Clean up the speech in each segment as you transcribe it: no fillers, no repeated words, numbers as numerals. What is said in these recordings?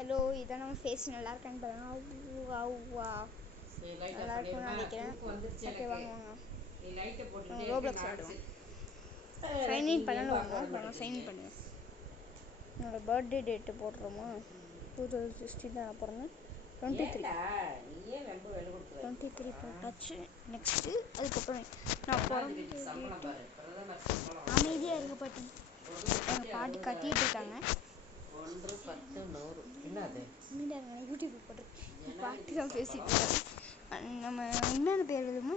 Hello, இதான் நம்ம face நல்லா இருக்கான்னு பாருங்க. நல்லா இருக்கும்னு நினைக்கிறேன். ஓகே, வாங்க ரோப்ளாக்ஸ் ஆடுவோம். சைன்இன் பண்ணலாம். வாங்க சைன்இன் பண்ணுவேன். என்னோடய பர்த்டே டேட்டு போடுறோமா? 2016 தான் பிறந்தேன். 23 போட்டாச்சு. நெக்ஸ்ட்டு அதுக்கப்புறம் நான் பிறந்த அமைதியாக இருக்க பாட்டி. எங்கள் பாட்டி கத்திட்டு இருக்காங்க. யூடியூப் போட்டிருக்கேன். பாட்டி தான் பேசிட்டு இருக்கேன். நம்ம என்னென்ன பேர் எழுதுமோ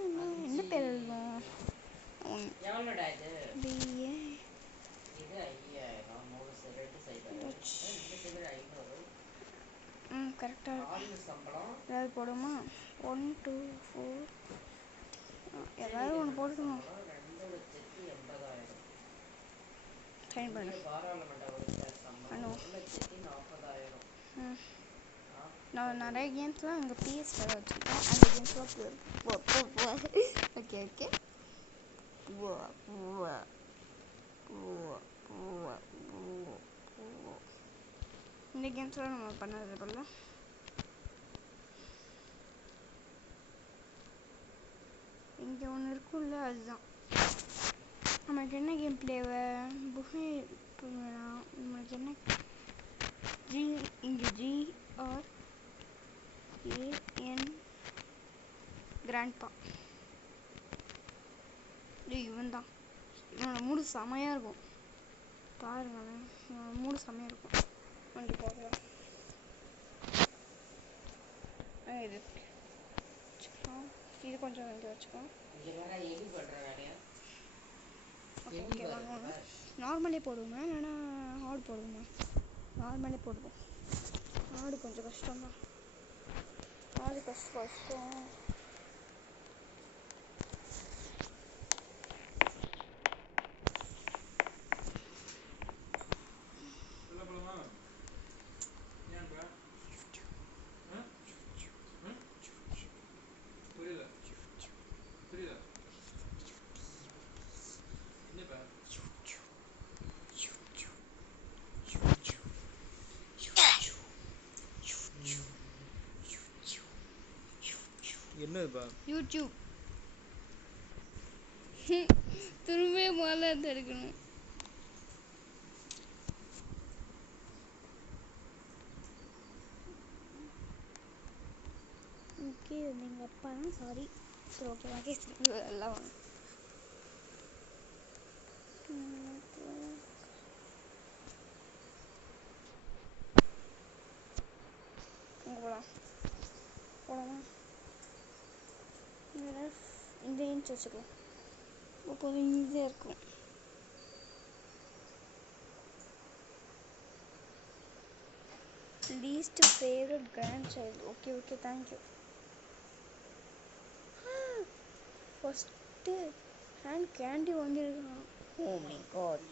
என்ன பேர் எழுதுவோம்? கரெக்டாக ஏதாவது போடுமா? 1 2 4 ஏதாவது ஒன்று போட்டுக்கணும். சைன் பண்ணு. நான் நிறைய கேம்ஸ்லாம் எங்கள் பிஎஸ்ல வச்சுருக்கேன். அந்த கேம்ஸ்லாம் ஓகே ஓகே. இந்த கேம்ஸ்லாம் நம்ம பண்ணது போல. இங்கே ஒன்று இருக்கும்ல, அதுதான் நமக்கு என்ன கேம் பிளேவை புகை வேணாம். நம்மளுக்கு என்ன இங்கே GRAN கிராண்ட்பா. இவன் தான். இவனோட மூடு செமையாக இருக்கும். பாருங்களேன், இவனோட மூடு செமையாக இருக்கும். வண்டி போகலாம். இது வச்சுக்கலாம். இது கொஞ்சம் வண்டி வச்சுக்கலாம். ஓகே வாங்க. நார்மலே போடுவோமா இல்லைன்னா ஹார்ட் போடுவோமா? நார்மலே போடுவோம். ஹார்டு கொஞ்சம் கஷ்டம்தான். ஹார்டு கஷ்டம். என்னதுப்பா? யூடியூப் திரும்ப முதல்ல எடுக்கணும். ஓகே, நீங்கள் அப்பா தான். சாரி. சரி, ஓகே ஓகே. எல்லாம் வாங்க. போகலாம் போகலாமா? இந்த இன்ச் வச்சுக்கலாம். கொஞ்சம் ஈஸியாக இருக்கும். Least favourite grandchild. Okay okay, thank you. First hand candy வாங்கியிருக்கான். Oh my god.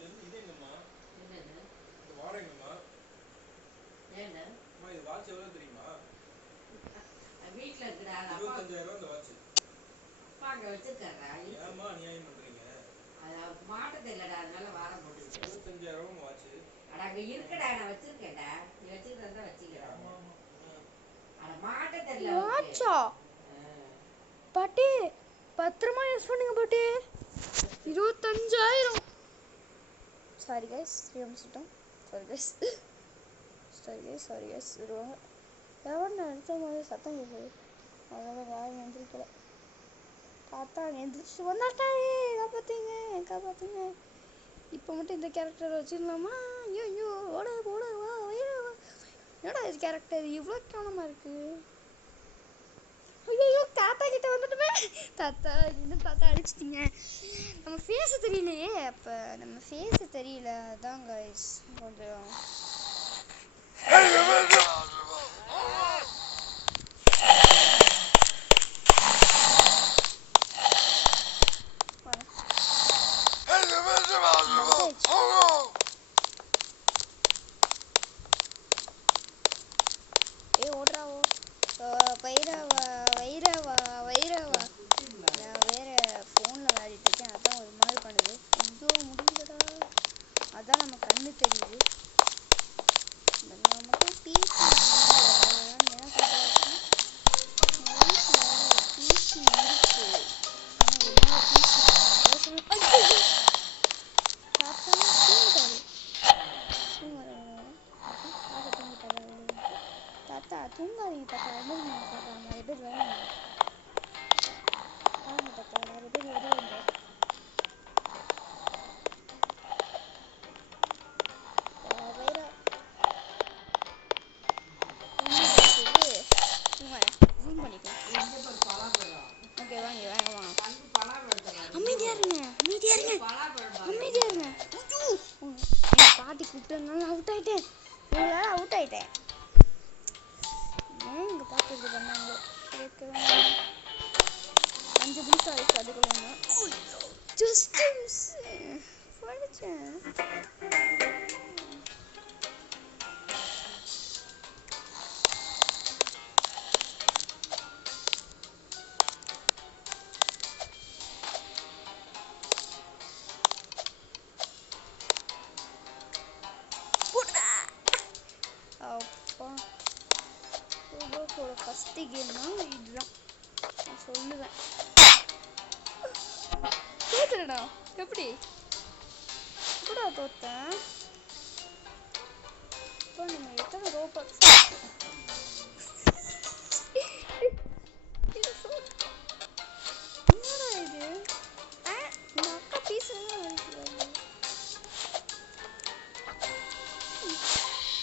வீட்ல இருக்குடா. 25000 இந்த வாட்ச். அப்பா அங்க வச்சிருக்காரா? ஏமா நியாயம் பண்றீங்க? அத மாட்ட தெரியலடா, அதனால வாரம் போட்டு 25000 வாட்ச். அட அங்க இருக்குடா, நான் வச்சிருக்கேன்டா. நீ வச்சிருந்தா வச்சிக்கடா. அட மாட்ட தெரியல. வாட்சா? பாட்டி பத்திரமா யூஸ் பண்ணுங்க பாட்டி. 25000. சாரி கைஸ், ரியோம்சிட்டோம். சாரி கைஸ் விடுவாங்க. எவன் எடுத்த மாதிரி சத்தம் கேட்குது. அதனால யாரும் எந்திரிக்கல. பார்த்தா எந்திரிச்சு வந்தாட்டாயே. காப்பாற்றுங்க. இப்போ மட்டும் இந்த கேரக்டர் வச்சிடலாமா? ஐயோ ஓட வா. என்னடா இது கேரக்டர் இவ்வளோ கவனமாக இருக்குது? ஐயோ தாத்தா கிட்ட வந்துட்டுமே. தாத்தா அடிச்சிட்டிங்க. நம்ம ஃபேஸு தெரியலையே. அப்போ நம்ம ஃபேஸு தெரியல, அதான் கைஸ் கொஞ்சம். ஓடுறா வைரவா. நான் வேற ஃபோனில் விளையாடிட்டு இருக்கேன். அதான் ஒரு மாதிரி பண்ணுது. ஐயோ முடியலடா. அதான் நம்ம கண்ணு தெரியுது. நம்ம மட்டும் தாத்தா தூங்காதீங்க தாத்தா, எந்திரிங்க தாத்தா, நிறைய பேர் வராங்க. வாங்க தாத்தா, நிறைய பேர் வருவாங்க. வேற ஜூம் பண்ணிக்கலாம். ஓகே வாங்க வாங்க வாங்க. அமைதியா இருங்க, அமைதியா இருங்க, அமைதியா இருங்க. எங்கள் பாட்டி கூப்பிட்டதுனால அவுட் ஆயிட்டேன், இவ்வளோ அவுட் ஆயிட்டேன். ஏன் எங்கள் பாட்டி இது பண்ணாங்க? ஓகே வாங்க. 5 நிமிஷம் ஆயிடுச்சு அதுக்குள்ள. ஜஸ்ட் படித்தேன். அப்பா ரோபோக்கோட ஃபஸ்ட்டு கேம்னா இதுதான் நான் சொல்லுவேன். தோத்துடா, எப்படி கூட தோத்தேன்? இப்போ நம்ம எத்தனை ரோபாக்ஸ் என்னடா இது? இந்த அக்கா பீஸ்லாம் அடிக்கிறாங்க.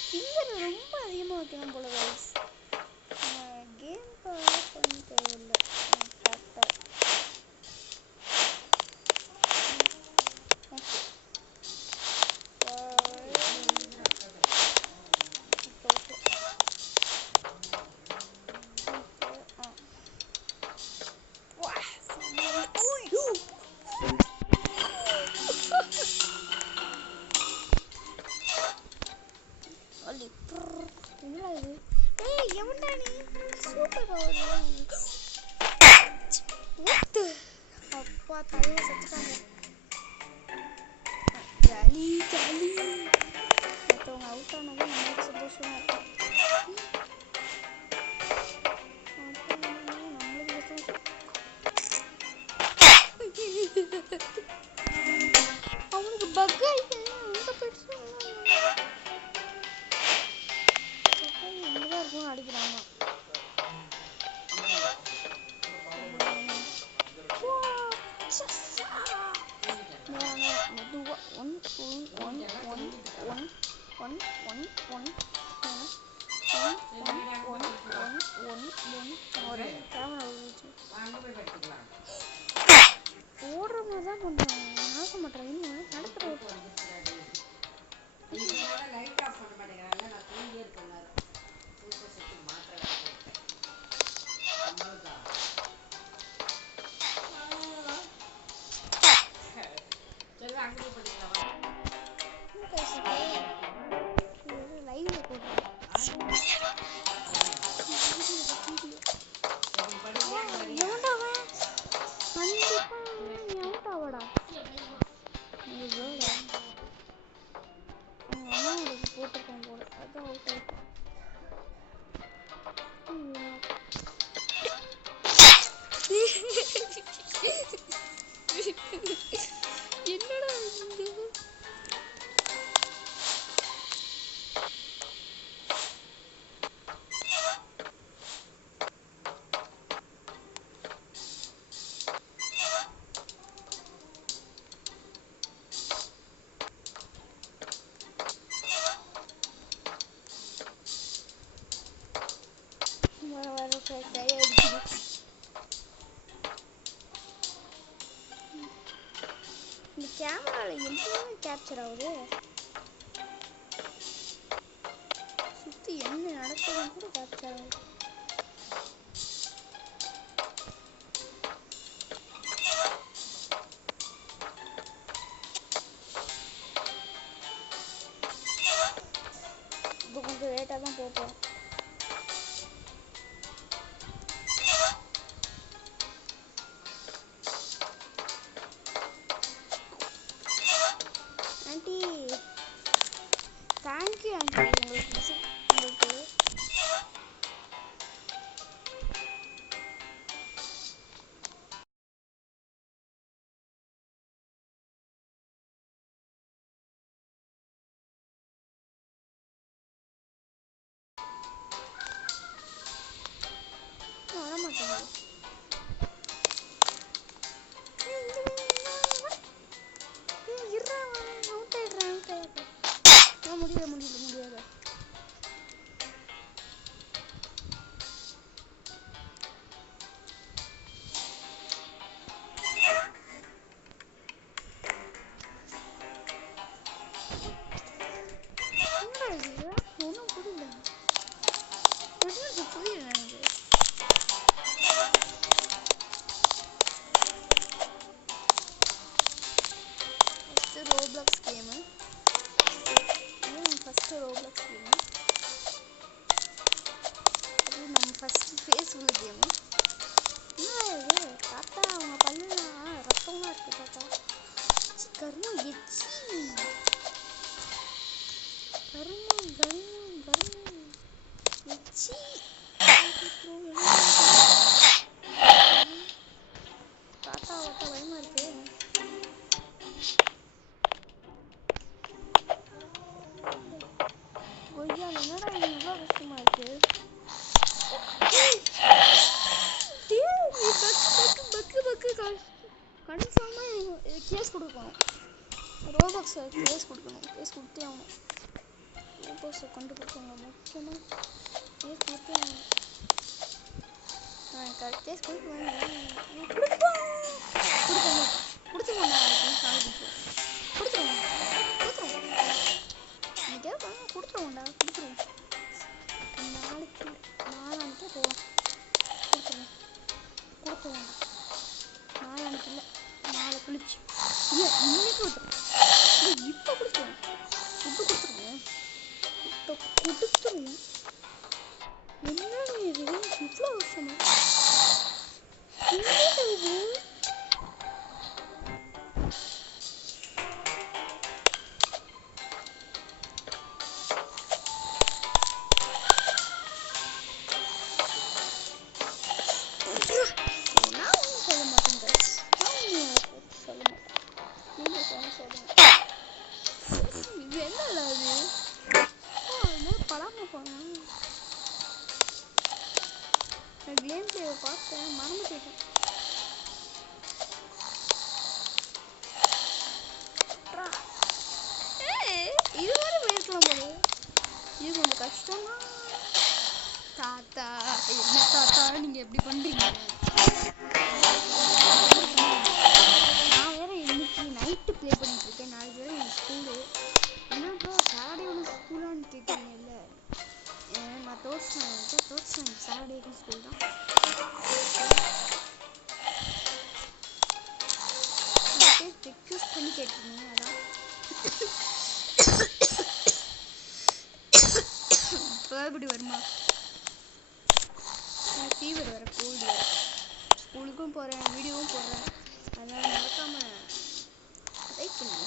ஃபிங்கர் ரொம்ப அதிகமாக வைக்கணும் போல கைஸ். கேம் பண்ண தேவையில்லை கரெக்டாக. என்னடா இது? ஏய் எவன்டா நீ? Super power. அப்பா தலையை செத்துட்டாங்க. Jolly jolly. மற்றவங்க அவுட் ஆனதும் நம்மளுக்கு சந்தோஷமா இருக்கும். அவனுக்கு பக் ஆயிட்டு அந்த பெருசு எங்கதான் இருக்கும்னு அடிக்கிறாங்க. மெதுவா 1 ஓடுற மாதிரி தான் பண்ணுறாங்க. நடக்க மாட்டேன். இன்னும் நடக்கிறது லைவ்ல போடுறேன். போட்டிருக்கேன் போல அதான் அவுட் ஆயிட்டேன். என்னடா இந்த கேமராவில் எதுவுமே கேப்சர் ஆகுது. சுற்றி என்ன நடக்குதுன்னு கூட கேப்சர் ஆகுது. இப்போ கொஞ்சம் லேட்டாக தான் போப்போம். Aunty thank you aunty. உங்களுக்கு பீஸ்ஃபுல் கேம். என்ன இது தாத்தா அவங்க பல்லுலாம் ரத்தமாக இருக்குது தாத்தா. கர்மம் எச்சி கர்மம் கர்மம் கர்மம் எச்சி. தாத்தா ஒட்ட பயமா இருக்கு. கொய்யா என்னடா இது இவ்வளோ கஷ்டமா இருக்கு. கன்ஃபார்மாக கேஸ் கொடுக்கணும். ரோபாக்ஸை கேஸ் கொடுக்கணும். கேஸ் கொடுத்தே ஆகணும். ரோபாக்ஸை கண்டுபிடிச்சவங்க முக்கியமாக கேஸ் கொடுத்தே ஆகணும். கேஸ் கொடுத்துருவோம் கொடுத்துருவோம்டா கொடுத்துருவோம். நாளைக்கு நாளானிக்கே போவோம். கொடுத்துருவோம் நாளானிக்கு இல்லை நாளை கழிச்சு இல்லை இன்னைக்கு கொடுத்துருவோம். இப்போ கொடுத்துருவோம் இப்போ கொடுத்துருவோம். என்னடா இது இவ்வளோ வருஷமா இது கேம் பிளேவை பார்த்தேன் மறந்து போயிட்டேன். இது மாதிரி போயிருக்கலாம் போது. இது கொஞ்சம் கஷ்டமா. தாத்தா என்ன தாத்தா நீங்கள் எப்படி பண்ணுறீங்க? நான் வேற இன்னைக்கு நைட்டு ப்ளே பண்ணிட்டு இருக்கேன். நாளைக்கு வேற எனக்கு ஸ்கூலு. என்னப்பா சாட்டர்டே ஒன்று ஸ்கூலான்னு கேட்குறீங்கல்ல. நான் தோற்சேன் சாட்டர்டேக்கும் ஸ்கூல் தான். ரெக்வெஸ்ட் பண்ணி கேட்டிருந்தீங்க அதான். இப்போ இப்படி வருமா? ஃபீவர் வேறு கோல்டு வேறு. ஸ்கூலுக்கும் போகிறேன் வீடியோவும் போடுறேன். அதனால் மறக்காமல் லைக் பண்ணுங்க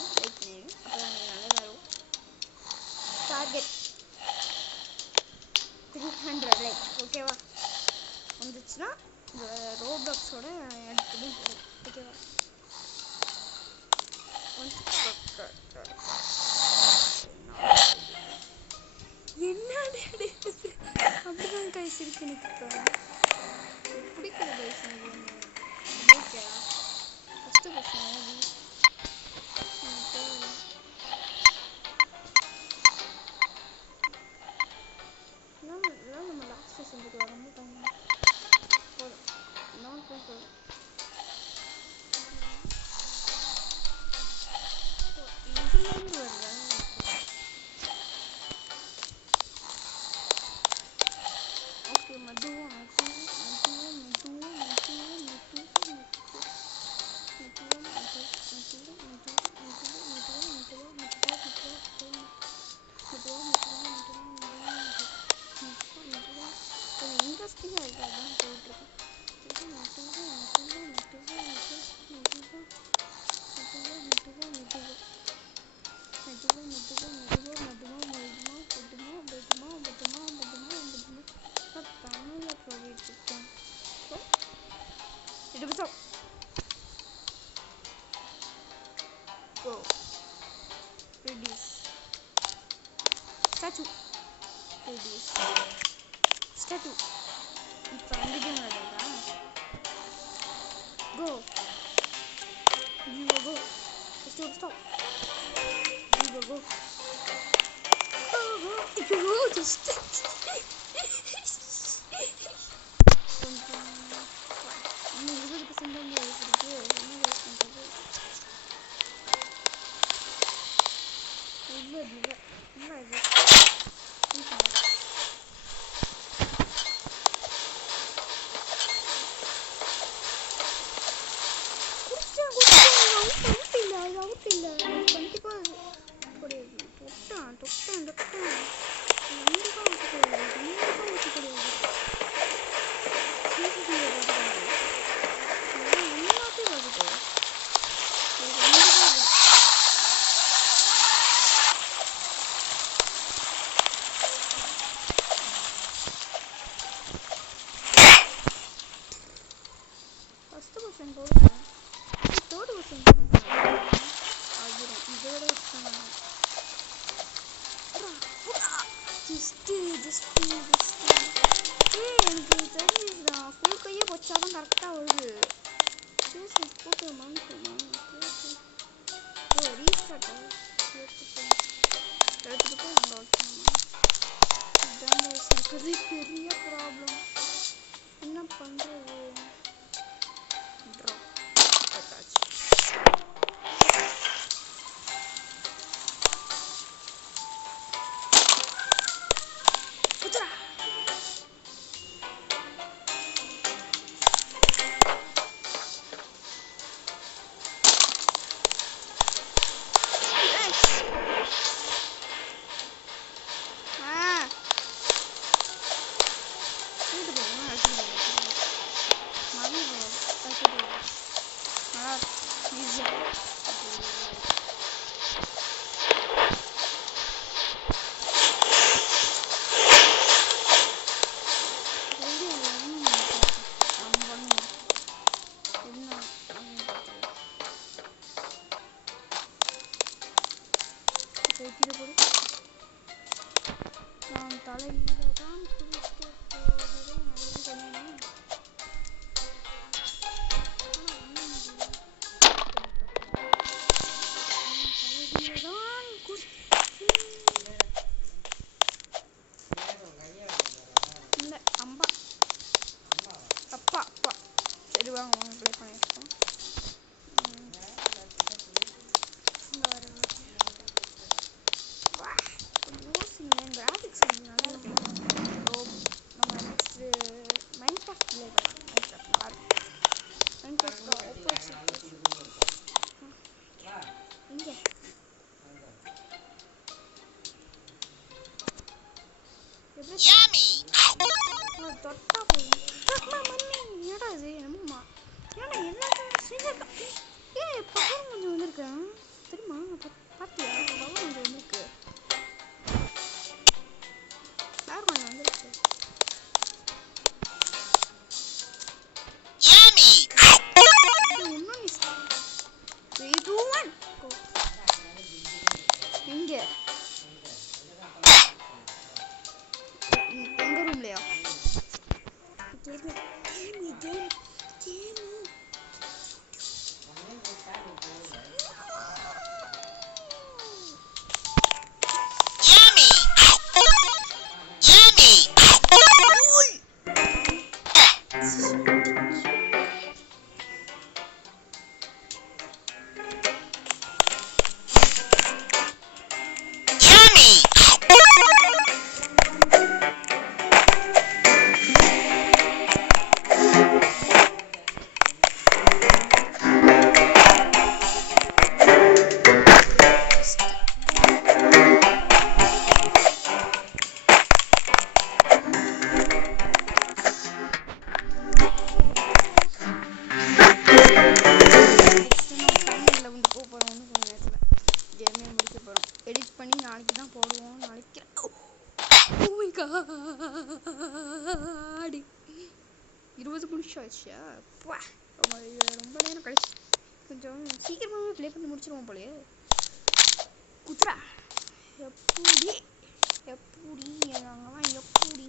அப்போ தான் எனக்கு நல்லதாக இருக்கும். டார்கெட் 300 லைக் ஓகேவா? வந்துச்சுன்னா இந்த ரோபாக்ஸோட எடுத்துகிட்டு போகும் ஓகேவா? என்னடா அப்படிதான் கைஸ் இருக்கு எனக்கு. பிடிக்கிற கைஸ் ஓகே ஃபஸ்ட்டு கொஸ்டின் நம்ம லாஸ்ட் செஞ்சுட்டு ரொம்ப டைம் போதும். நான் போதும் இதுலேருந்து வர்றேன். ஓகே மெதுவாக இன்ட்ரெஸ்டிங்காக இருக்குது. அதான் போயிட்டுருக்கேன். தமிழில் சொல்லிட்டுருக்கேன். ஸோ 2 நிமிஷம் go reduce statue reduce statue. இப்போ அந்த game விளையாடுறா. go you go stop you go go just கொஞ்சம் இன்னும் 20% தான் இருக்குது. என்ன வேஸ்ட் பண்ணுறது? இல்லை என்ன இது அவுட்டில்லை கண்டிப்பாக தொட்டேன் கண்டிப்பாக பெரிய ப்ராப்ளம். என்ன பண்றது? Drop attach. குத்ரா நான் தலையில தான் குளிக்க போகிறேன். இல்லை அம்பா அப்பா அப்பா. சரி வாங்க வாங்க ப்ளே பண்ணியிருக்கோம். கிராஃபிக்ஸ் கொஞ்சம் நல்லா இருக்கு. ஸோ நம்ம நெக்ஸ்ட்டு மைன்கிராஃப்ட் ப்ளே பண்ணலாம். மைன்கிராஃப்ட் நல்லா இருக்கும். மைன்கிராஃப்ட் இங்கே தொட்டா போதும். மம்மி என்னடா இது? என்னம்மா ஏன்னா எல்லாத்தையும் ஏன் பவர் கொஞ்சம் வந்திருக்கேன் தெரியுமா? பார்த்தியா பவர் கொஞ்சம் வந்திருக்கு. பவர் கொஞ்சம் வந்திருக்கு. ஒன்றும் எங்க எங்க ரூம்லையா? எடிட் பண்ணி நாளைக்கு தான் போடுவோம். நாளைக்கு ஓ மை காட் 20 நிமிஷம் ஆச்சா? ரொம்ப நேரம் கழிச்சு கொஞ்சம் சீக்கிரமாகவே ப்ளே பண்ணி முடிச்சிருவோம் போலயே. குத்ரா எப்படி எப்படி நாங்களாம் எப்படி